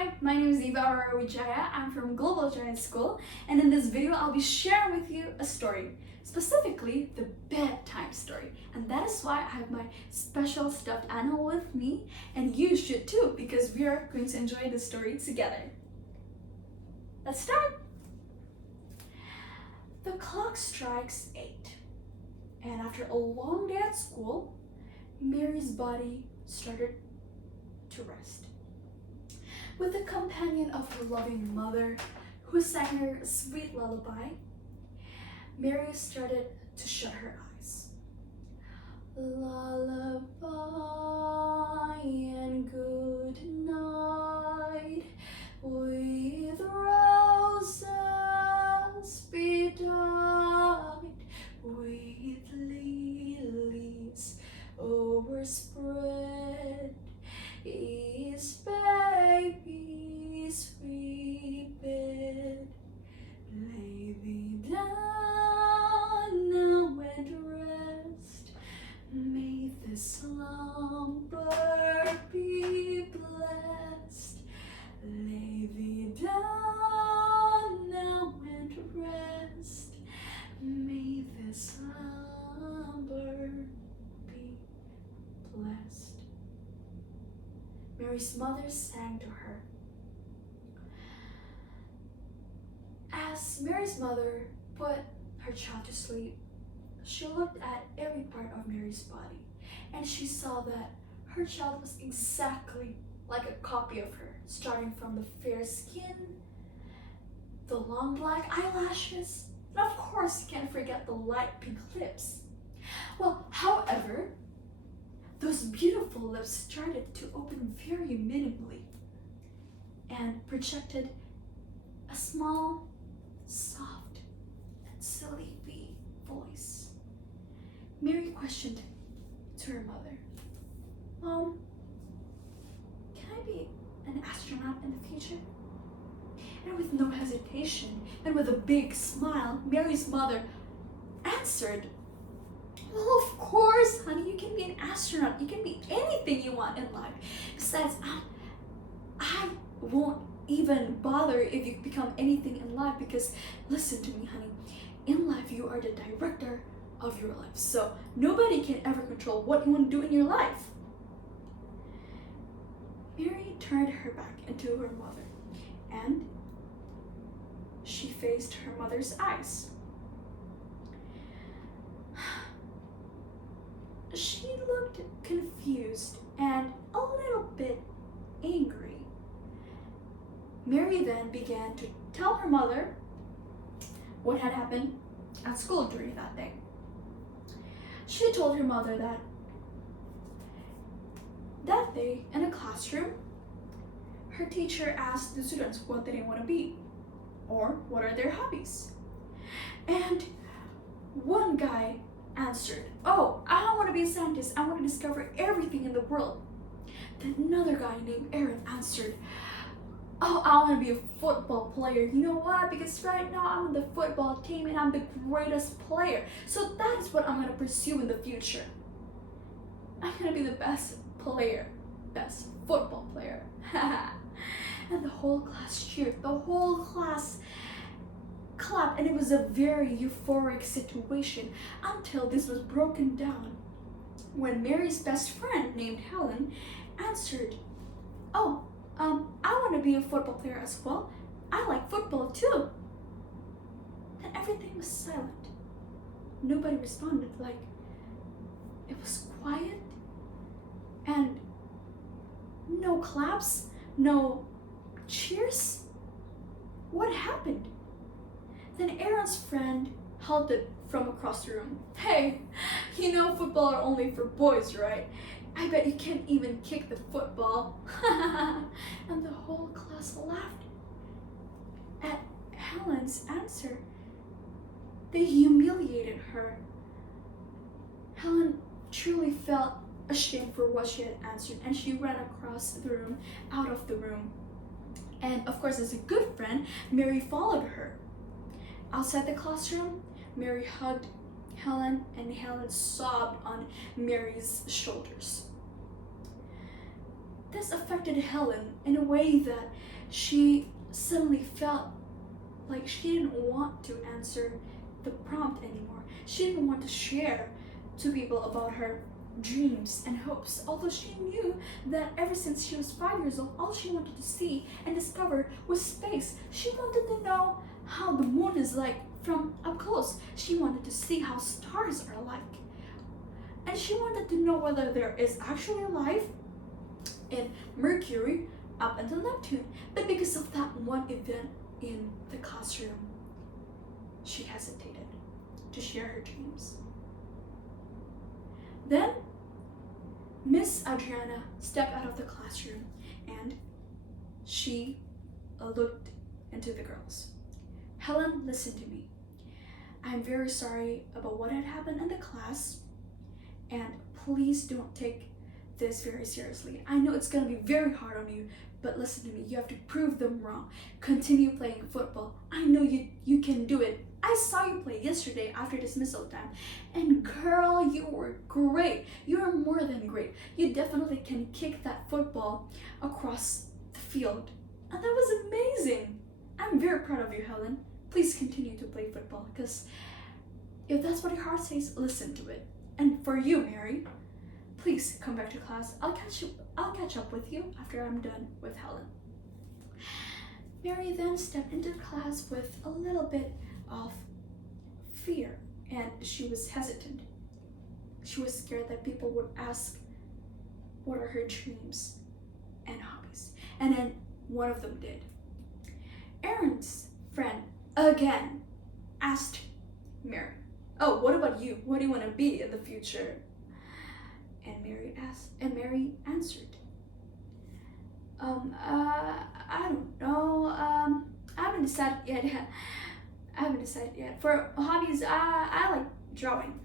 Hi, my name is Diva Aurora. I'm from Global Giant School, and in this video I'll be sharing with you a story, specifically the bedtime story. And that is why I have my special stuffed animal with me, and you should too, because we are going to enjoy this story together. Let's start! The clock strikes 8, and after a long day at school, Mary's body started to rest. With the companion of her loving mother, who sang her a sweet lullaby, Mary started to shut her eyes. Lullaby and good night, with roses bedight, with lilies overspread, is baby's sweet bed. Lay thee down now and rest. May this slumber be blessed. Lay thee down now and rest. May this slumber be blessed. Mary's mother sang to her. As Mary's mother put her child to sleep, she looked at every part of Mary's body, and she saw that her child was exactly like a copy of her, starting from the fair skin, the long black eyelashes, and of course you can't forget the light pink lips. Well, however, those beautiful lips started to open very minimally and projected a small, soft, and sleepy voice. Mary questioned to her mother, "Mom, can I be an astronaut in the future?" And with no hesitation and with a big smile, Mary's mother answered, "Well, of course, honey, you can be an astronaut. You can be anything you want in life. Besides, I won't even bother if you become anything in life, because listen to me, honey. In life, you are the director of your life. So nobody can ever control what you want to do in your life." Mary turned her back into her mother, and she faced her mother's eyes. She looked confused and a little bit angry. Mary then began to tell her mother what had happened at school during that day. She told her mother that day in a classroom, her teacher asked the students what they want to be or what are their hobbies. And one guy answered, "Oh, I want to be a scientist. I want to discover everything in the world." Then another guy named Aaron answered, "Oh, I want to be a football player. You know why? Because right now I'm on the football team and I'm the greatest player. So that is what I'm going to pursue in the future. I'm going to be the best player, best football player." And the whole class cheered. The whole class clapped, and it was a very euphoric situation until this was broken down when Mary's best friend named Helen answered, "Oh, I want to be a football player as well. I like football too." Then everything was silent. Nobody responded. Like, it was quiet and no claps, no cheers. What happened? Then Aaron's friend halted from across the room. "Hey, you know football are only for boys, right? I bet you can't even kick the football." And the whole class laughed at Helen's answer. They humiliated her. Helen truly felt ashamed for what she had answered, and she ran across the room, out of the room. And of course, as a good friend, Mary followed her. Outside the classroom, Mary hugged Helen, and Helen sobbed on Mary's shoulders. This affected Helen in a way that She suddenly felt like she didn't want to answer the prompt anymore. She didn't want to share to people about her dreams and hopes, although she knew that ever since she was 5 years old, all she wanted to see and discover was space. She wanted to know how the moon is like from up close. She wanted to see how stars are like. And she wanted to know whether there is actually life in Mercury up until Neptune. But because of that one event in the classroom, she hesitated to share her dreams. Then Miss Adriana stepped out of the classroom and she looked into the girls. Helen, listen to me. I'm very sorry about what had happened in the class, and please don't take this very seriously. I know it's gonna be very hard on you, but listen to me, you have to prove them wrong. Continue playing football. I know you can do it. I saw you play yesterday after dismissal time, and girl, you were great. You are more than great. You definitely can kick that football across the field, and that was amazing. I'm very proud of you, Helen. Please continue to play football, because if that's what your heart says, listen to it. And for you, Mary, please come back to class. I'll catch up with you after I'm done with Helen. Mary then stepped into class with a little bit of fear, and she was hesitant. She was scared that people would ask what are her dreams and hobbies. And then one of them did. Aaron's friend again asked Mary, "Oh, what about you? What do you want to be in the future?" And Mary answered, I don't know. I haven't decided yet. For hobbies, I like drawing.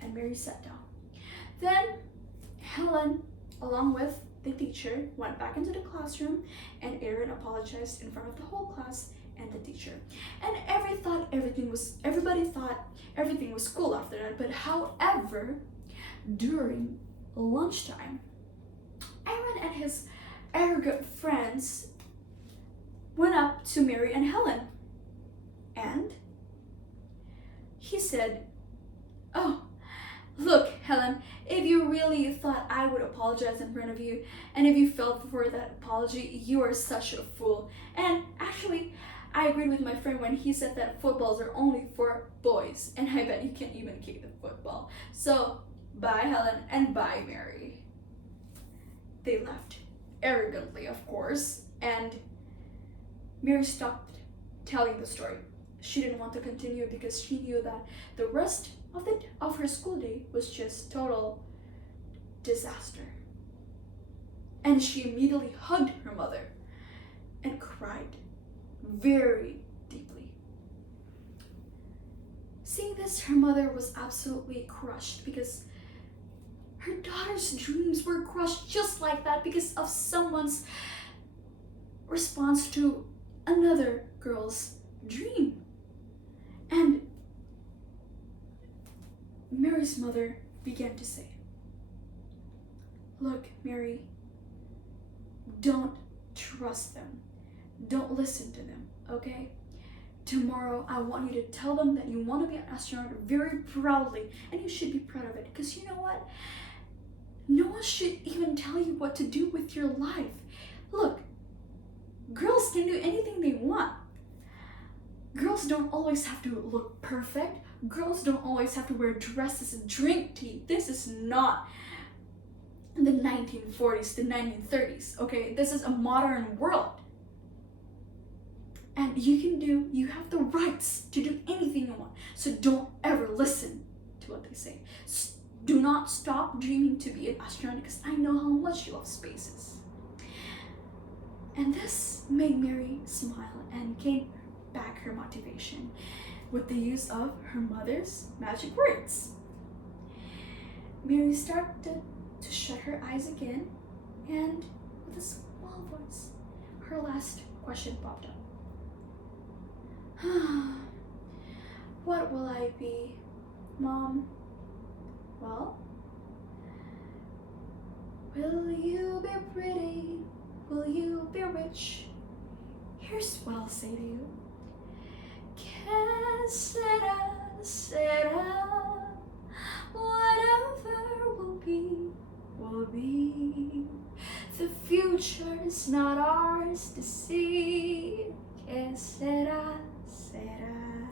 And Mary sat down. Then Helen, along with the teacher, went back into the classroom, and Aaron apologized in front of the whole class and the teacher. And everybody thought everything was cool after that. But however, during lunchtime, Aaron and his arrogant friends went up to Mary and Helen, and he said, "Oh, look, Helen, if you really thought I would apologize in front of you, and if you fell for that apology, you are such a fool. And actually, I agreed with my friend when he said that footballs are only for boys, and I bet you can't even kick the football. So, bye, Helen, and bye, Mary." They left, arrogantly, of course, and Mary stopped telling the story. She didn't want to continue because she knew that the rest of her school day was just total disaster. And she immediately hugged her mother and cried very deeply. Seeing this, her mother was absolutely crushed because her daughter's dreams were crushed just like that because of someone's response to another girl's dream. And Mary's mother began to say, "Look, Mary, don't trust them. Don't listen to them, okay? Tomorrow, I want you to tell them that you want to be an astronaut very proudly, and you should be proud of it, because you know what? No one should even tell you what to do with your life. Look, girls can do anything they want. Girls don't always have to look perfect. Girls don't always have to wear dresses and drink tea. This is not the 1940s, the 1930s, okay? This is a modern world. And you have the rights to do anything you want. So don't ever listen to what they say. Do not stop dreaming to be an astronaut, because I know how much you love spaces." And this made Mary smile and gain back her motivation with the use of her mother's magic words. Mary started to shut her eyes again, and with a small voice, her last question popped up. "What will I be, Mom?" "Well, will you be pretty Will you be rich? Here's what I'll say to you. Que sera, whatever will be, will be. The future is not ours to see. Que sera, sera.